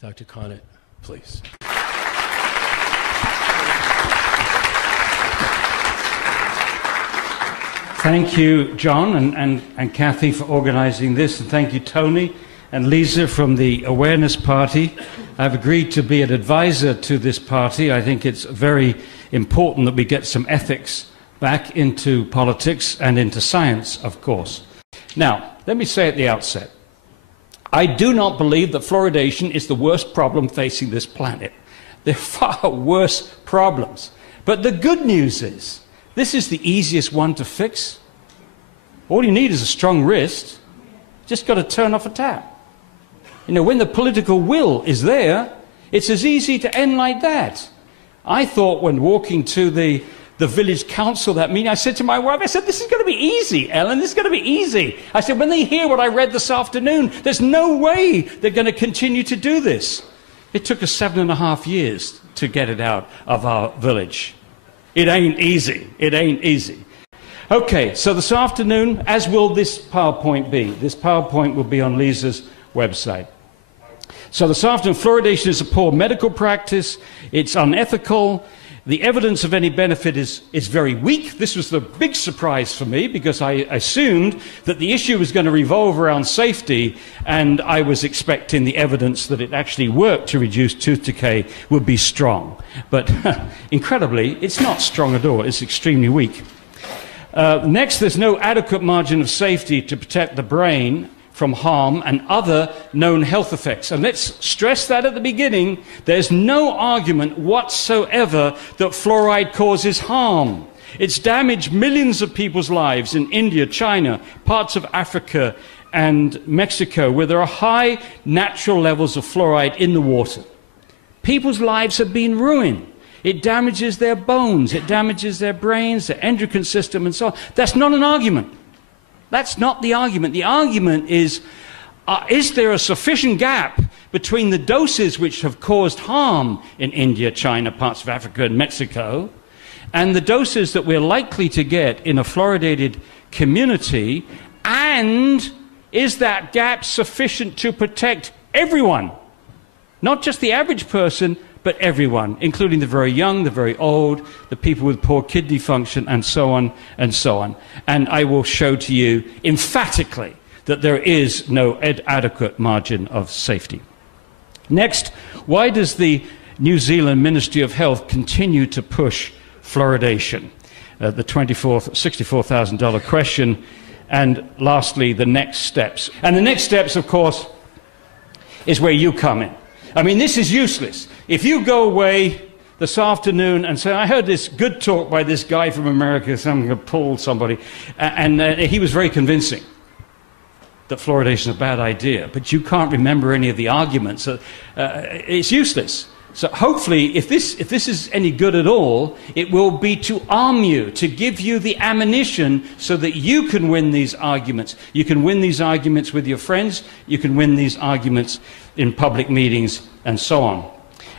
Dr. Connett, please. Thank you, John and Kathy, for organizing this, and thank you, Tony and Lisa from the Awareness Party. I've agreed to be an advisor to this party. I think it's very important that we get some ethics back into politics and into science, of course. Now, let me say at the outset, I do not believe that fluoridation is the worst problem facing this planet. There are far worse problems. But the good news is, this is the easiest one to fix. All you need is a strong wrist. Just got to turn off a tap. You know, when the political will is there, it's as easy to end like that. I thought when walking to the village council, that meeting, I said to my wife, I said, this is going to be easy, Ellen, this is going to be easy. I said, when they hear what I read this afternoon, there's no way they're going to continue to do this. It took us 7.5 years to get it out of our village. It ain't easy. It ain't easy. Okay, so this afternoon, as will this PowerPoint be. This PowerPoint will be on Lisa's website. So this afternoon, fluoridation is a poor medical practice. It's unethical. The evidence of any benefit is very weak. This was the big surprise for me because I assumed that the issue was going to revolve around safety, and I was expecting the evidence that it actually worked to reduce tooth decay would be strong. But incredibly, it's not strong at all. It's extremely weak. Next, there's no adequate margin of safety to protect the brain from harm and other known health effects. And let's stress that at the beginning. There's no argument whatsoever that fluoride causes harm. It's damaged millions of people's lives in India, China, parts of Africa and Mexico, where there are high natural levels of fluoride in the water. People's lives have been ruined. It damages their bones, it damages their brains, their endocrine system, and so on. That's not an argument. That's not the argument. The argument is there a sufficient gap between the doses which have caused harm in India, China, parts of Africa, and Mexico, and the doses that we're likely to get in a fluoridated community, and is that gap sufficient to protect everyone? Not just the average person, but everyone, including the very young, the very old, the people with poor kidney function, and so on and so on. And I will show to you emphatically that there is no adequate margin of safety. Next, why does the New Zealand Ministry of Health continue to push fluoridation? The $64,000 question. And lastly, the next steps. And the next steps, of course, is where you come in. I mean, this is useless. If you go away this afternoon and say, I heard this good talk by this guy from America, so I'm going to pull somebody, and he was very convincing that fluoridation is a bad idea, but you can't remember any of the arguments, it's useless. So hopefully, if this is any good at all, it will be to arm you, to give you the ammunition so that you can win these arguments. You can win these arguments with your friends, you can win these arguments in public meetings, and so on.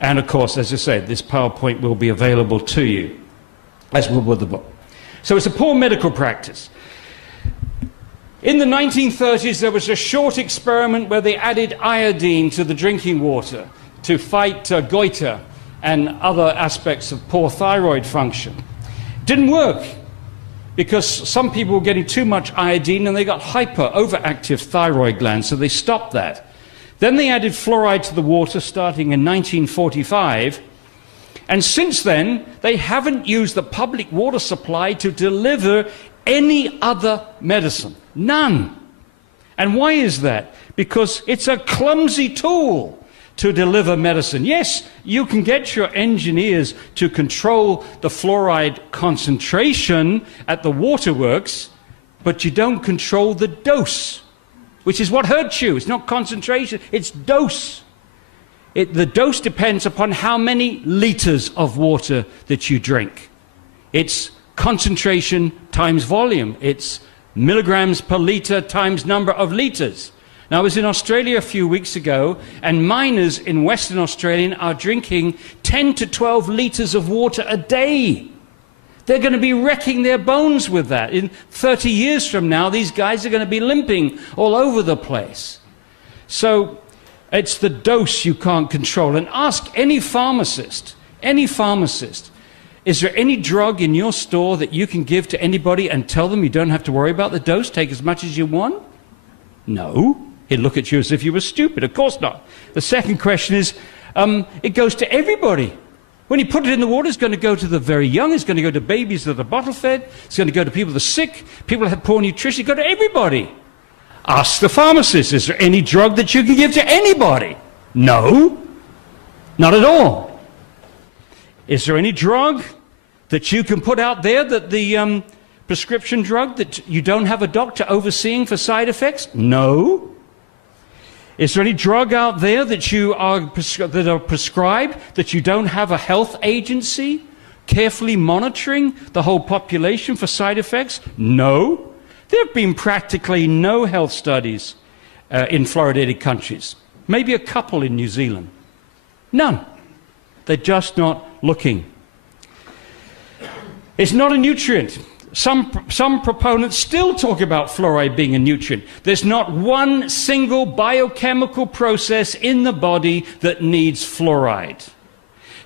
And of course, as I said, this PowerPoint will be available to you, as will with the book. So it's a poor medical practice. In the 1930s, there was a short experiment where they added iodine to the drinking water to fight goiter and other aspects of poor thyroid function. Didn't work because some people were getting too much iodine and they got overactive thyroid glands, so they stopped that. Then they added fluoride to the water starting in 1945, and since then they haven't used the public water supply to deliver any other medicine. None. And why is that? Because it's a clumsy tool to deliver medicine. Yes, you can get your engineers to control the fluoride concentration at the waterworks, but you don't control the dose, which is what hurts you. It's not concentration, it's dose. The dose depends upon how many liters of water that you drink. It's concentration times volume. It's milligrams per liter times number of liters. Now, I was in Australia a few weeks ago, and miners in Western Australia are drinking 10 to 12 liters of water a day. They're going to be wrecking their bones with that. In 30 years from now, these guys are going to be limping all over the place. So It's the dose you can't control. And ask any pharmacist, is there any drug in your store that you can give to anybody and tell them you don't have to worry about the dose, take as much as you want? No. He'd look at you as if you were stupid. Of course not. The second question is, it goes to everybody. When you put it in the water, it's going to go to the very young, it's going to go to babies that are bottle fed, it's going to go to people that are sick, people that have poor nutrition, it's going to go to everybody. Ask the pharmacist, is there any drug that you can give to anybody? No, not at all. Is there any drug that you can put out there, that the prescription drug that you don't have a doctor overseeing for side effects? No. Is there any drug out there that you are prescribed that you don't have a health agency carefully monitoring the whole population for side effects? No. There have been practically no health studies in fluoridated countries. Maybe a couple in New Zealand. None. They're just not looking. It's not a nutrient. Some proponents still talk about fluoride being a nutrient. There's not one single biochemical process in the body that needs fluoride.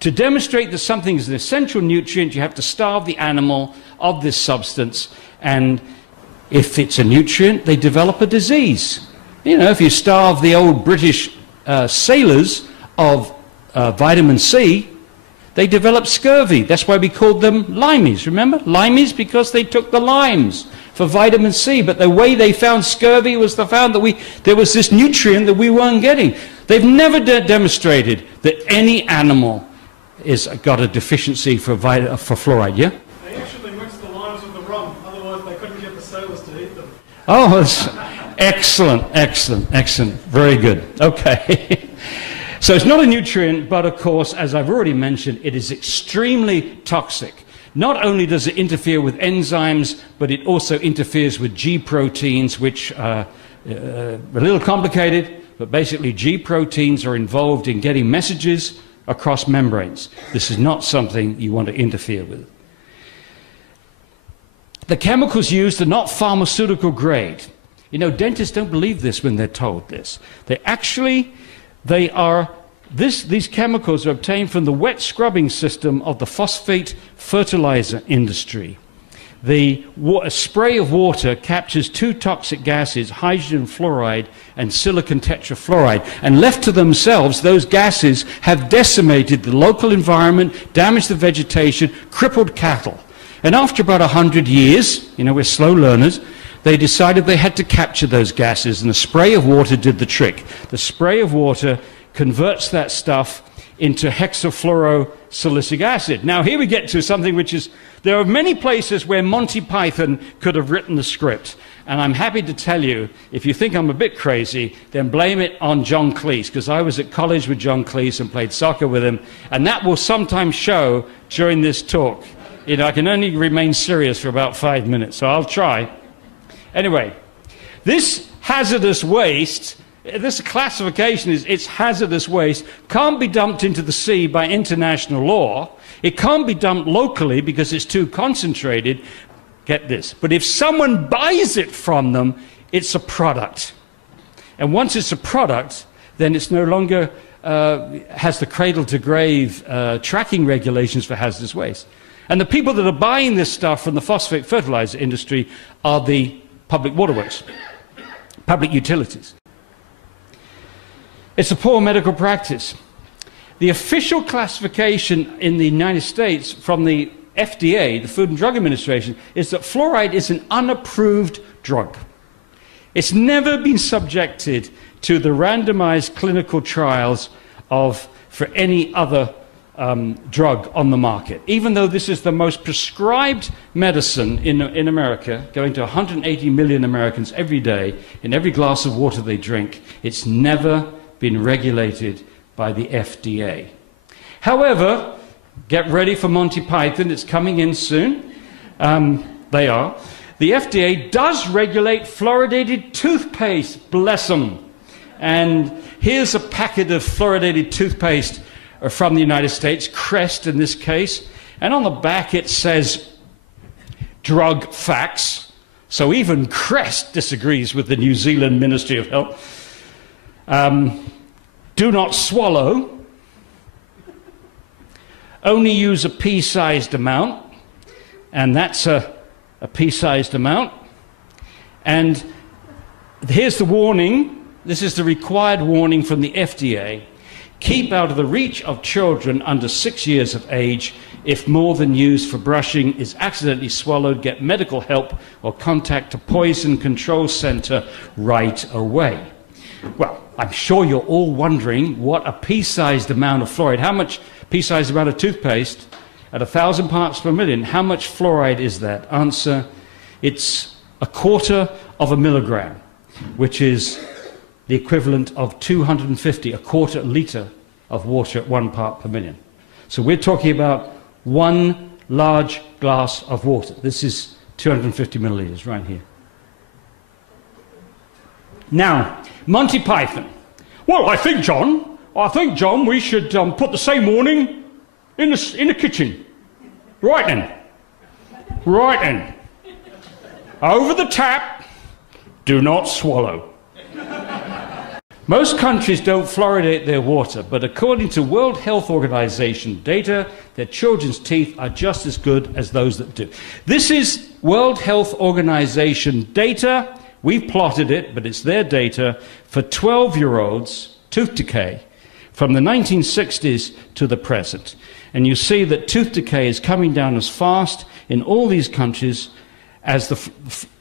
To demonstrate that something is an essential nutrient, you have to starve the animal of this substance, and if it's a nutrient, they develop a disease. You know, if you starve the old British sailors of vitamin C, they developed scurvy. That's why we called them limeys, remember? Limeys because they took the limes for vitamin C. But the way they found scurvy was they found that there was this nutrient that we weren't getting. They've never demonstrated that any animal is got a deficiency for fluoride, yeah? They actually mixed the limes with the rum, otherwise they couldn't get the sailors to eat them. Oh, that's excellent, excellent, excellent. Very good. Okay. So it's not a nutrient, but of course, as I've already mentioned, it is extremely toxic. Not only does it interfere with enzymes, but it also interferes with G proteins, which are a little complicated, but basically G proteins are involved in getting messages across membranes. This is not something you want to interfere with. The chemicals used are not pharmaceutical grade. You know, dentists don't believe this when they're told this. These chemicals are obtained from the wet scrubbing system of the phosphate fertilizer industry. A spray of water captures two toxic gases, hydrogen fluoride and silicon tetrafluoride, and left to themselves, those gases have decimated the local environment, damaged the vegetation, crippled cattle. And after about 100 years, you know, we're slow learners, they decided they had to capture those gases, and a spray of water did the trick. The spray of water converts that stuff into hexafluorosilicic acid. Now here we get to something which is, there are many places where Monty Python could have written the script, and I'm happy to tell you, if you think I'm a bit crazy, then blame it on John Cleese, because I was at college with John Cleese and played soccer with him, and that will sometimes show during this talk. You know, I can only remain serious for about 5 minutes, so I'll try. Anyway, this hazardous waste, this classification is it's hazardous waste, can't be dumped into the sea by international law. It can't be dumped locally because it's too concentrated. Get this. But if someone buys it from them, it's a product. And once it's a product, then it's no longer has the cradle-to-grave tracking regulations for hazardous waste. And the people that are buying this stuff from the phosphate fertilizer industry are the public waterways, public utilities. It's a poor medical practice. The official classification in the United States from the FDA, the Food and Drug Administration, is that fluoride is an unapproved drug. It's never been subjected to the randomized clinical trials for any other drug on the market. Even though this is the most prescribed medicine in America, going to 180 million Americans every day, in every glass of water they drink, it's never been regulated by the FDA. However, get ready for Monty Python, it's coming in soon. They are. The FDA does regulate fluoridated toothpaste, bless them. And here's a packet of fluoridated toothpaste from the United States, Crest in this case, and on the back it says drug facts. So even Crest disagrees with the New Zealand Ministry of Health. Do not swallow. Only use a pea-sized amount, and that's a pea-sized amount. And here's the warning. This is the required warning from the FDA. Keep out of the reach of children under 6 years of age. If more than used for brushing is accidentally swallowed, get medical help or contact a poison control center right away. Well, I'm sure you're all wondering what a pea-sized amount of fluoride, how much pea-sized amount of toothpaste at 1,000 parts per million, how much fluoride is that? Answer, it's 1/4 of a milligram, which is the equivalent of 250, 1/4 liter of water at 1 part per million. So we're talking about 1 large glass of water. This is 250 milliliters right here. Now, Monty Python. Well, I think, John, we should put the same warning in the kitchen. Right then. Right then. Over the tap, do not swallow. Most countries don't fluoridate their water, but according to World Health Organization data, their children's teeth are just as good as those that do. This is World Health Organization data. We've plotted it, but it's their data for 12-year-olds, tooth decay, from the 1960s to the present. And you see that tooth decay is coming down as fast in all these countries as the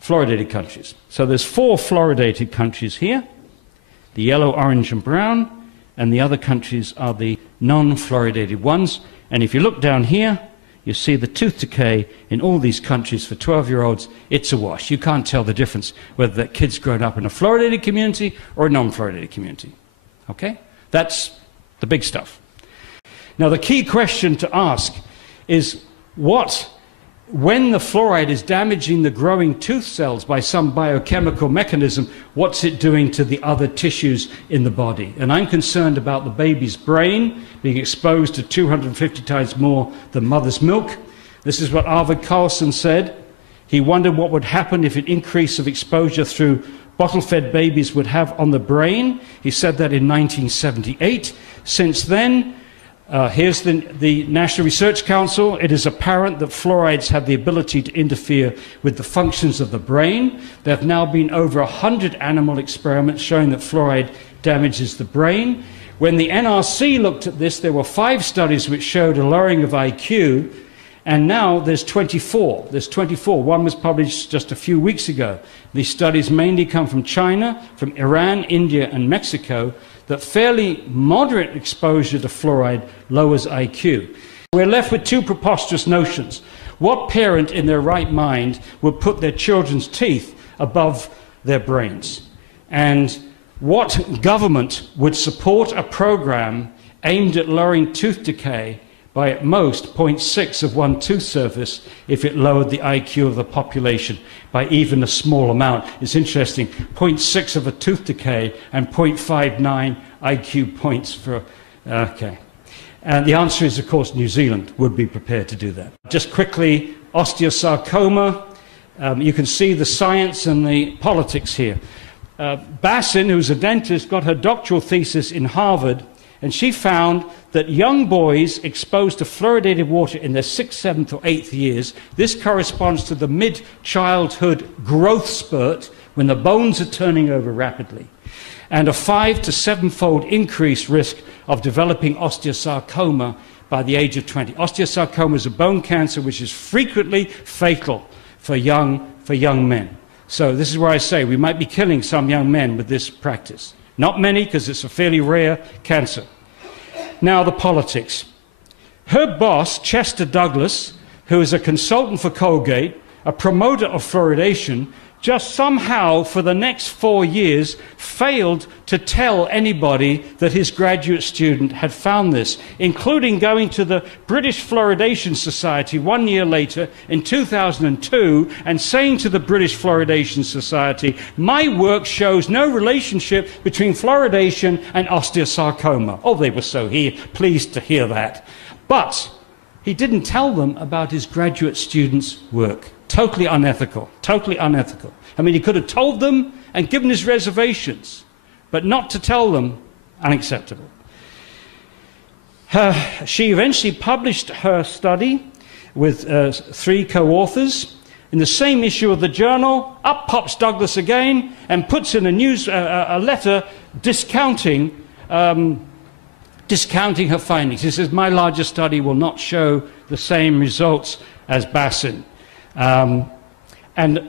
fluoridated countries. So there's 4 fluoridated countries here. The yellow, orange, and brown, and the other countries are the non-fluoridated ones. And if you look down here, you see the tooth decay in all these countries for 12-year-olds, it's a wash. You can't tell the difference whether that kid's grown up in a fluoridated community or a non-fluoridated community. Okay? That's the big stuff. Now, the key question to ask is when the fluoride is damaging the growing tooth cells by some biochemical mechanism, what's it doing to the other tissues in the body? And I'm concerned about the baby's brain being exposed to 250 times more than mother's milk. This is what Arvid Carlson said. He wondered what would happen if an increase of exposure through bottle-fed babies would have on the brain. He said that in 1978. Since then, here's the National Research Council. It is apparent that fluorides have the ability to interfere with the functions of the brain. There have now been over 100 animal experiments showing that fluoride damages the brain. When the NRC looked at this, there were 5 studies which showed a lowering of IQ, and now there's 24. There's 24. One was published just a few weeks ago. These studies mainly come from China, from Iran, India, and Mexico, that fairly moderate exposure to fluoride lowers IQ. We're left with 2 preposterous notions. What parent in their right mind would put their children's teeth above their brains? And what government would support a program aimed at lowering tooth decay by at most 0.6 of 1 tooth surface if it lowered the IQ of the population by even a small amount? It's interesting, 0.6 of a tooth decay and 0.59 IQ points for, okay. And the answer is, of course, New Zealand would be prepared to do that. Just quickly, osteosarcoma. You can see the science and the politics here. Bassin, who's a dentist, got her doctoral thesis in Harvard, and she found that young boys exposed to fluoridated water in their 6th, 7th, or 8th years, this corresponds to the mid-childhood growth spurt when the bones are turning over rapidly, and a 5 to 7-fold increased risk of developing osteosarcoma by the age of 20. Osteosarcoma is a bone cancer which is frequently fatal for young men. So this is where I say we might be killing some young men with this practice. Not many, because it's a fairly rare cancer. Now, the politics. Her boss, Chester Douglas, who is a consultant for Colgate, a promoter of fluoridation, just somehow for the next 4 years failed to tell anybody that his graduate student had found this, including going to the British Fluoridation Society 1 year later in 2002 and saying to the British Fluoridation Society, "My work shows no relationship between fluoridation and osteosarcoma." Oh, they were so pleased to hear that. But he didn't tell them about his graduate student's work. Totally unethical, totally unethical. I mean, he could have told them and given his reservations, but not to tell them unacceptable. She eventually published her study with 3 co-authors. In the same issue of the journal, up pops Douglas again and puts in a letter discounting her findings. He says, my larger study will not show the same results as Bassin. And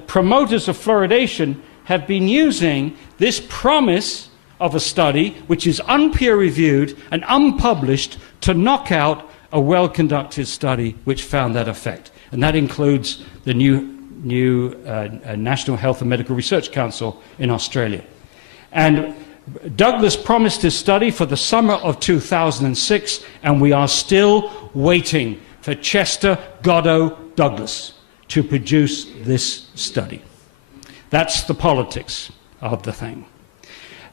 promoters of fluoridation have been using this promise of a study, which is unpeer-reviewed and unpublished, to knock out a well-conducted study which found that effect. And that includes the new National Health and Medical Research Council in Australia. And Douglas promised his study for the summer of 2006, and we are still waiting for Chester Goddo Douglas to produce this study. That's the politics of the thing.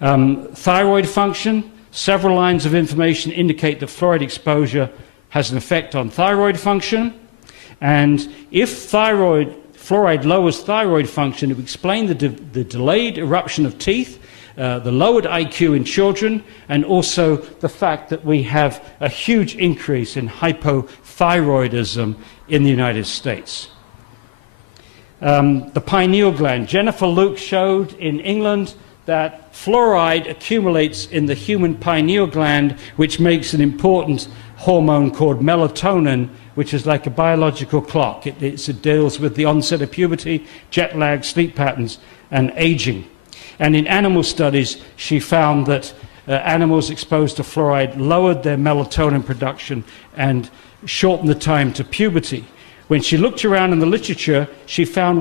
Thyroid function. Several lines of information indicate that fluoride exposure has an effect on thyroid function. And if fluoride lowers thyroid function, it would explain the delayed eruption of teeth, the lowered IQ in children, and also the fact that we have a huge increase in hypothyroidism in the United States. The pineal gland. Jennifer Luke showed in England that fluoride accumulates in the human pineal gland, which makes an important hormone called melatonin, which is like a biological clock. It deals with the onset of puberty, jet lag, sleep patterns, and aging. And in animal studies, she found that animals exposed to fluoride lowered their melatonin production and shortened the time to puberty. When she looked around in the literature, she found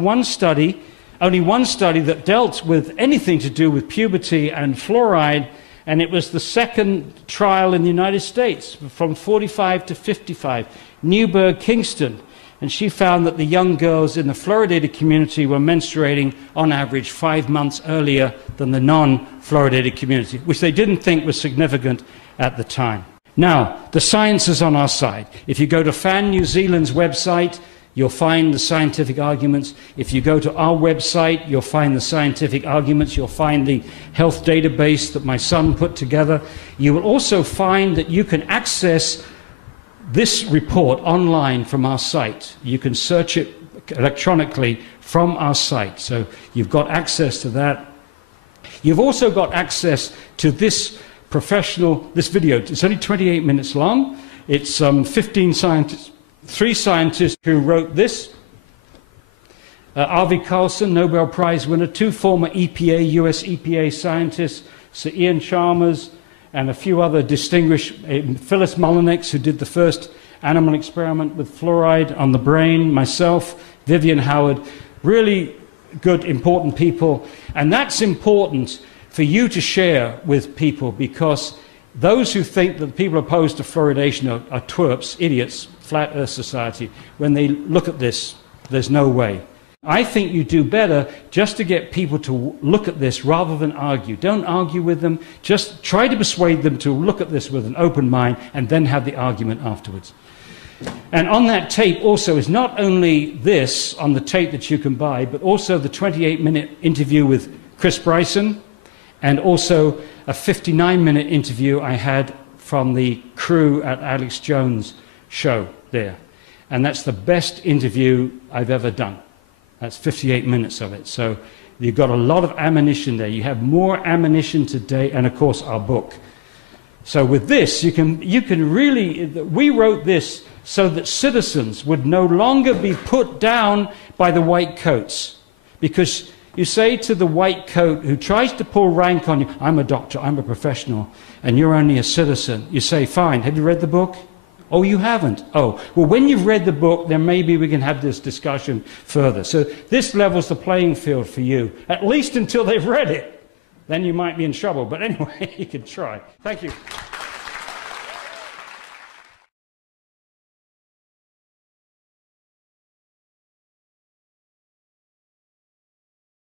only one study that dealt with anything to do with puberty and fluoride, and it was the second trial in the United States, from 45 to 55, Newburgh, Kingston. And she found that the young girls in the fluoridated community were menstruating on average 5 months earlier than the non-fluoridated community, which they didn't think was significant at the time. Now, the science is on our side. If you go to FAN New Zealand's website, you'll find the scientific arguments. If you go to our website, you'll find the scientific arguments. You'll find the health database that my son put together. You will also find that you can access this report online from our site. You can search it electronically from our site. So you've got access to that. You've also got access to this video. It's only 28 minutes long. It's 15 scientists. 3 scientists who wrote this. Arvi Carlson, Nobel Prize winner, 2 former EPA, US EPA scientists, Sir Ian Chalmers, and a few other distinguished, Phyllis Mullinix, who did the first animal experiment with fluoride on the brain, myself, Vivian Howard, really good, important people. And that's important for you to share with people, because those who think that people opposed to fluoridation are twerps, idiots, Flat Earth Society, when they look at this, there's no way. I think you do better just to get people to look at this rather than argue. Don't argue with them. Just try to persuade them to look at this with an open mind and then have the argument afterwards. And on that tape also is not only this on the tape that you can buy, but also the 28-minute interview with Chris Bryson, and also a 59-minute interview I had from the crew at Alex Jones' show there. And that's the best interview I've ever done. That's 58 minutes of it. So you've got a lot of ammunition there. You have more ammunition today, and of course our book. So with this, you can really, we wrote this so that citizens would no longer be put down by the white coats. Because you say to the white coat who tries to pull rank on you, I'm a doctor, I'm a professional, and you're only a citizen. You say, fine, have you read the book? Oh, you haven't? Oh, well, when you've read the book, then maybe we can have this discussion further. So this levels the playing field for you, at least until they've read it. Then you might be in trouble. But anyway, you can try. Thank you.